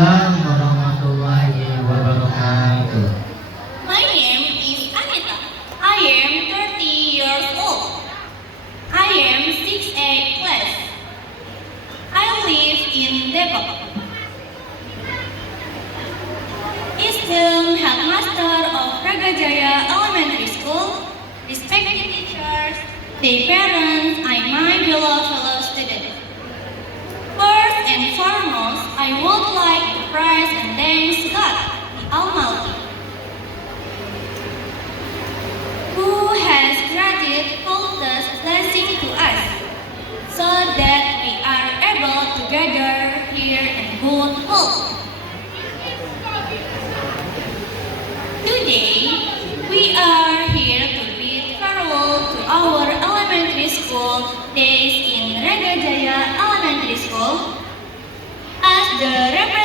Waalaikumsalam warahmatullahi wabarakatuh. My name is Anita. I am 30 years old. I am 6A class. I live in Depok. Is the headmaster of Ragajaya Elementary School, respected teachers, their parents, and my beloved fellow students. First and foremost, I would like to praise and thank God, the Almighty, who has granted countless blessings to us, so that we are able to gather here in good health. Today, we are here to bid farewell to our elementary school days in Ragajaya Elementary School as the representative